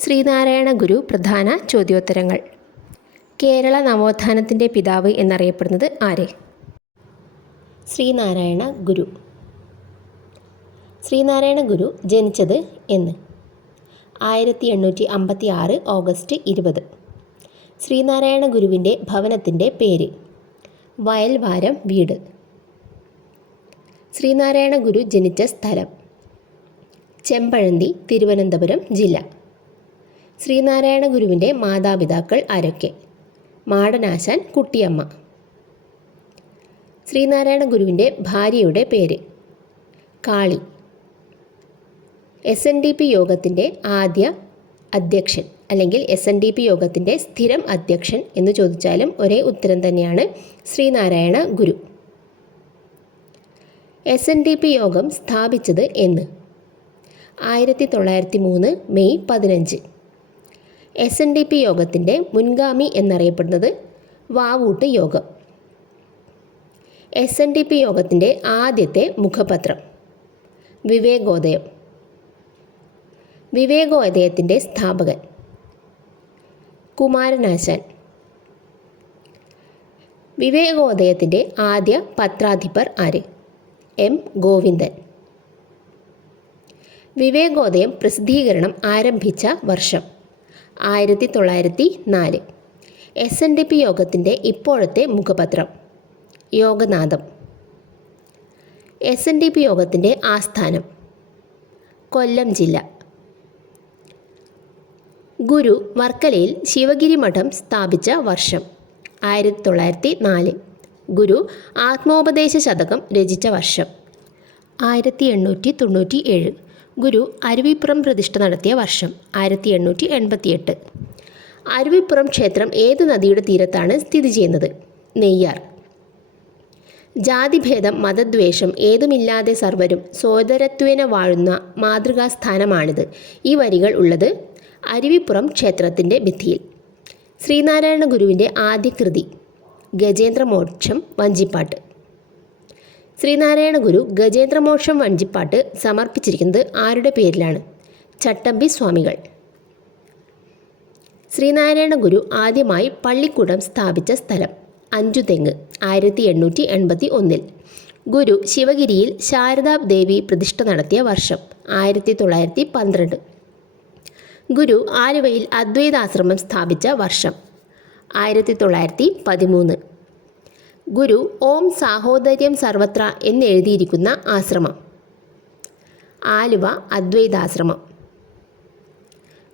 ശ്രീനാരായണ ഗുരു പ്രധാന ചോദ്യോത്തരങ്ങൾ. കേരള നവോത്ഥാനത്തിൻ്റെ പിതാവ് എന്നറിയപ്പെടുന്നത് ആര്? ശ്രീനാരായണ ഗുരു. ശ്രീനാരായണ ഗുരു ജനിച്ചത് എന്ന്? 1856 ഓഗസ്റ്റ് 20. ശ്രീനാരായണ ഗുരുവിൻ്റെ ഭവനത്തിൻ്റെ പേര്? വയൽവാരം വീട്. ശ്രീനാരായണ ഗുരു ജനിച്ച സ്ഥലം? ചെമ്പഴന്തി, തിരുവനന്തപുരം ജില്ല. ശ്രീനാരായണ ഗുരുവിൻ്റെ മാതാപിതാക്കൾ ആരൊക്കെ? മാടനാശാൻ, കുട്ടിയമ്മ. ശ്രീനാരായണ ഗുരുവിൻ്റെ ഭാര്യയുടെ പേര്? കാളി. SNDP യോഗത്തിൻ്റെ ആദ്യ അധ്യക്ഷൻ അല്ലെങ്കിൽ SNDP യോഗത്തിൻ്റെ സ്ഥിരം അധ്യക്ഷൻ എന്ന് ചോദിച്ചാലും ഒരേ ഉത്തരം തന്നെയാണ്, ശ്രീനാരായണ ഗുരു. SNDP യോഗം സ്ഥാപിച്ചത് എന്ന്? 1903 മെയ് 15. SNDP യോഗത്തിൻ്റെ മുൻഗാമി എന്നറിയപ്പെടുന്നത് വാവൂട്ട് യോഗം. SNDP യോഗത്തിൻ്റെ ആദ്യത്തെ മുഖപത്രം? വിവേകോദയം. വിവേകോദയത്തിൻ്റെ സ്ഥാപകൻ? കുമാരനാശാൻ. വിവേകോദയത്തിൻ്റെ ആദ്യ പത്രാധിപർ ആര്? M. ഗോവിന്ദൻ. വിവേകോദയം പ്രസിദ്ധീകരണം ആരംഭിച്ച വർഷം? 1904. SNDP യോഗത്തിൻ്റെ ഇപ്പോഴത്തെ മുഖപത്രം? യോഗനാഥം. SNDP യോഗത്തിൻ്റെ ആസ്ഥാനം? കൊല്ലം ജില്ല. ഗുരു വർക്കലയിൽ ശിവഗിരി മഠം സ്ഥാപിച്ച വർഷം? 1904. ഗുരു ആത്മോപദേശ ശതകം രചിച്ച വർഷം? 1897. ഗുരു അരുവിപ്പുറം പ്രതിഷ്ഠ നടത്തിയ വർഷം? 1888. അരുവിപ്പുറം ക്ഷേത്രം ഏത് നദിയുടെ തീരത്താണ് സ്ഥിതി ചെയ്യുന്നത്? നെയ്യാർ. ജാതിഭേദം മതദ്വേഷം ഏതുമില്ലാതെ സർവരും സോദരത്വേന വാഴുന്ന മാതൃകാസ്ഥാനമാണിത്. ഈ വരികൾ ഉള്ളത് അരുവിപ്പുറം ക്ഷേത്രത്തിൻ്റെ ഭിത്തിയിൽ. ശ്രീനാരായണ ഗുരുവിൻ്റെ ആദ്യ കൃതി? ഗജേന്ദ്രമോക്ഷം വഞ്ചിപ്പാട്ട്. ശ്രീനാരായണ ഗുരു ഗജേന്ദ്രമോക്ഷം വഞ്ചിപ്പാട്ട് സമർപ്പിച്ചിരിക്കുന്നത് ആരുടെ പേരിലാണ്? ചട്ടമ്പി സ്വാമികൾ. ശ്രീനാരായണ ഗുരു ആദ്യമായി പള്ളിക്കൂടം സ്ഥാപിച്ച സ്ഥലം? അഞ്ചുതെങ്ങ്, 1881. ഗുരു ശിവഗിരിയിൽ ശാരദാദേവി പ്രതിഷ്ഠ നടത്തിയ വർഷം? 1912. ഗുരു ആലുവയിൽ അദ്വൈതാശ്രമം സ്ഥാപിച്ച വർഷം? 1913. ഗുരു ഓം സാഹോദര്യം സർവത്ര എന്നെഴുതിയിരിക്കുന്ന ആശ്രമം? ആലുവ അദ്വൈതാശ്രമം.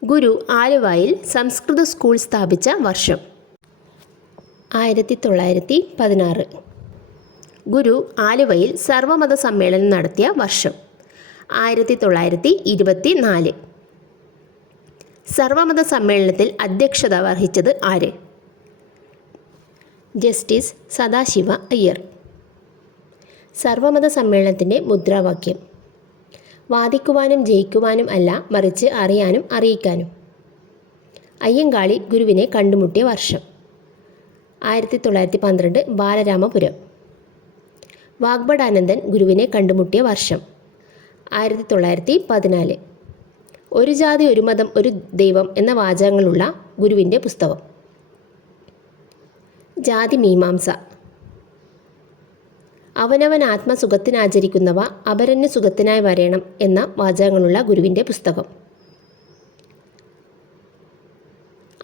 ഗുരു ആലുവയിൽ സംസ്കൃത സ്കൂൾ സ്ഥാപിച്ച വർഷം? 1916. ഗുരു ആലുവയിൽ സർവമത സമ്മേളനം നടത്തിയ വർഷം? 1924. സർവമത സമ്മേളനത്തിൽ അധ്യക്ഷത വഹിച്ചത് ആര്? ജസ്റ്റിസ് സദാശിവ അയ്യർ. സർവമത സമ്മേളനത്തിൻ്റെ മുദ്രാവാക്യം? വാദിക്കുവാനും ജയിക്കുവാനും അല്ല, മറിച്ച് അറിയാനും അറിയിക്കാനും. അയ്യങ്കാളി ഗുരുവിനെ കണ്ടുമുട്ടിയ വർഷം? 1912 ബാലരാമപുരം. വാഗ്ഭടാനന്ദൻ ഗുരുവിനെ കണ്ടുമുട്ടിയ വർഷം? 1914. ഒരു ജാതി ഒരു മതം ഒരു ദൈവം എന്ന വാചകങ്ങളുള്ള ഗുരുവിൻ്റെ പുസ്തകം? ജാതി മീമാംസ. അവനവൻ ആത്മസുഖത്തിനാചരിക്കുന്നവ അപരന് സുഖത്തിനായി വരേണം എന്ന വാചകങ്ങളുള്ള ഗുരുവിൻ്റെ പുസ്തകം?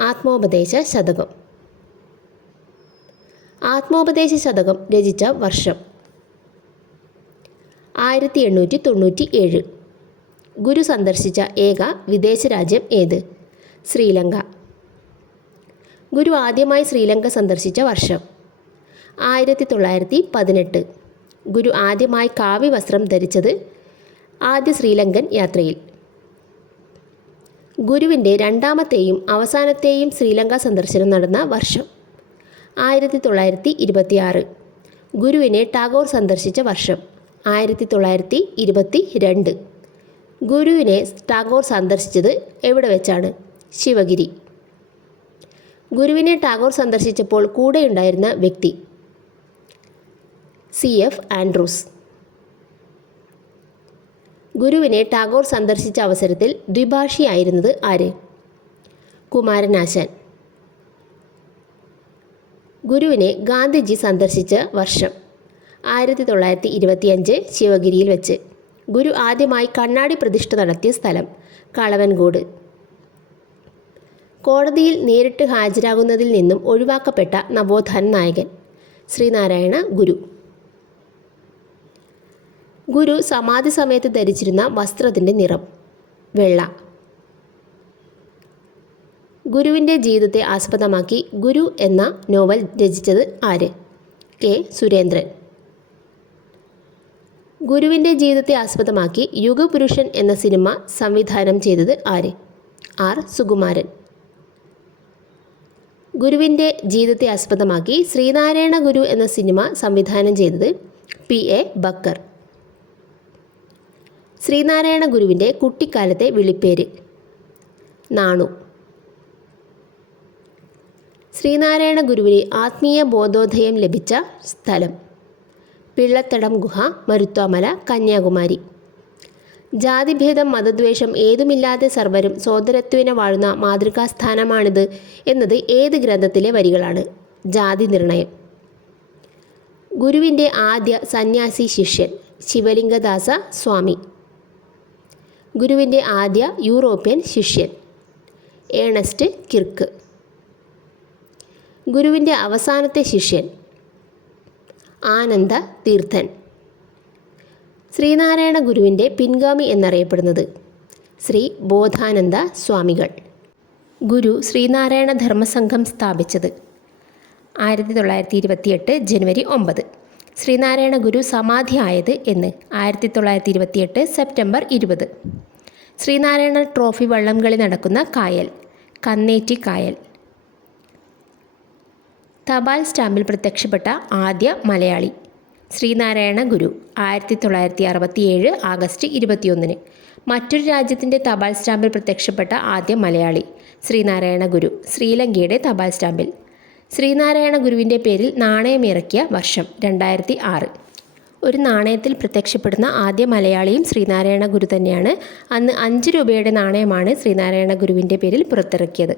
ആത്മോപദേശ ശതകം. ആത്മോപദേശ ശതകം രചിച്ച വർഷം? 1897. ഗുരു സന്ദർശിച്ച ഏക വിദേശ രാജ്യം ഏത്? ശ്രീലങ്ക. ഗുരു ആദ്യമായി ശ്രീലങ്ക സന്ദർശിച്ച വർഷം? 1918. ഗുരു ആദ്യമായി കാവ്യ വസ്ത്രം ധരിച്ചത് ആദ്യ ശ്രീലങ്കൻ യാത്രയിൽ? ഗുരുവിൻ്റെ രണ്ടാമത്തെയും അവസാനത്തെയും ശ്രീലങ്ക സന്ദർശനം നടന്ന വർഷം? 1926. ഗുരുവിനെ ടാഗോർ സന്ദർശിച്ച വർഷം? 1922. ഗുരുവിനെ ടാഗോർ സന്ദർശിച്ചത് എവിടെ വെച്ചാണ്? ശിവഗിരി. ഗുരുവിനെ ടാഗോർ സന്ദർശിച്ചപ്പോൾ കൂടെയുണ്ടായിരുന്ന വ്യക്തി? CF Andrews. ഗുരുവിനെ ടാഗോർ സന്ദർശിച്ച അവസരത്തിൽ ദ്വിഭാഷിയായിരുന്നത് ആര്? കുമാരനാശാൻ. ഗുരുവിനെ ഗാന്ധിജി സന്ദർശിച്ച വർഷം 1925 ശിവഗിരിയിൽ വെച്ച്. ഗുരു ആദ്യമായി കണ്ണാടി പ്രതിഷ്ഠ നടത്തിയ സ്ഥലം കളവൻകോട്. കോടതിയിൽ നേരിട്ട് ഹാജരാകുന്നതിൽ നിന്നും ഒഴിവാക്കപ്പെട്ട നവോത്ഥാന നായകൻ ശ്രീനാരായണ ഗുരു. ഗുരു സമാധി സമയത്ത് ധരിച്ചിരുന്ന വസ്ത്രത്തിൻ്റെ നിറം വെള്ള. ഗുരുവിൻ്റെ ജീവിതത്തെ ആസ്പദമാക്കി ഗുരു എന്ന നോവൽ രചിച്ചത് ആര്? കെ. സുരേന്ദ്രൻ. ഗുരുവിൻ്റെ ജീവിതത്തെ ആസ്പദമാക്കി യുഗപുരുഷൻ എന്ന സിനിമ സംവിധാനം ചെയ്തത് ആര്? ആർ. സുകുമാരൻ. ഗുരുവിൻ്റെ ജീവിതത്തെ ആസ്പദമാക്കി ശ്രീനാരായണ ഗുരു എന്ന സിനിമ സംവിധാനം ചെയ്തത് പി. എ. ബക്കർ. ശ്രീനാരായണ ഗുരുവിൻ്റെ കുട്ടിക്കാലത്തെ വിളിപ്പേര് നാണു. ശ്രീനാരായണ ഗുരുവിന് ആത്മീയ ബോധോദയം ലഭിച്ച സ്ഥലം പിള്ളത്തടം ഗുഹ, മരുത്വാമല, കന്യാകുമാരി. ജാതിഭേദം മതദ്വേഷം ഏതുമില്ലാതെ സർവരും സോദരത്വേന വാഴുന്ന മാതൃകാസ്ഥാനമാണിത് എന്നത് ഏത് ഗ്രന്ഥത്തിലെ വരികളാണ്? ജാതി നിർണയം. ഗുരുവിൻ്റെ ആദ്യ സന്യാസി ശിഷ്യൻ ശിവലിംഗദാസ സ്വാമി. ഗുരുവിൻ്റെ ആദ്യ യൂറോപ്യൻ ശിഷ്യൻ ഏണസ്റ്റ് കിർക്ക്. ഗുരുവിൻ്റെ അവസാനത്തെ ശിഷ്യൻ ആനന്ദ തീർത്ഥൻ. ശ്രീനാരായണ ഗുരുവിൻ്റെ പിൻഗാമി എന്നറിയപ്പെടുന്നത് ശ്രീ ബോധാനന്ദ സ്വാമികൾ. ഗുരു ശ്രീനാരായണ ധർമ്മസംഘം സ്ഥാപിച്ചത് 1928 ജനുവരി 9. ശ്രീനാരായണ ഗുരു സമാധിയായത് എന്ന് 1928 സെപ്റ്റംബർ 20. ശ്രീനാരായണ ട്രോഫി വള്ളംകളി നടക്കുന്ന കായൽ കന്നേറ്റി കായൽ. തപാൽ സ്റ്റാമ്പിൽ പ്രത്യക്ഷപ്പെട്ട ആദ്യ മലയാളി ശ്രീനാരായണ ഗുരു 1967 ആഗസ്റ്റ് 21. മറ്റൊരു രാജ്യത്തിൻ്റെ തപാൽ സ്റ്റാമ്പിൽ പ്രത്യക്ഷപ്പെട്ട ആദ്യ മലയാളി ശ്രീനാരായണ ഗുരു ശ്രീലങ്കയുടെ തപാൽ സ്റ്റാമ്പിൽ. ശ്രീനാരായണ ഗുരുവിൻ്റെ പേരിൽ നാണയമിറക്കിയ വർഷം 2006. ഒരു നാണയത്തിൽ പ്രത്യക്ഷപ്പെടുന്ന ആദ്യ മലയാളിയും ശ്രീനാരായണ ഗുരു തന്നെയാണ്. അന്ന് 5 രൂപയുടെ നാണയമാണ് ശ്രീനാരായണ ഗുരുവിൻ്റെ പേരിൽ പുറത്തിറക്കിയത്.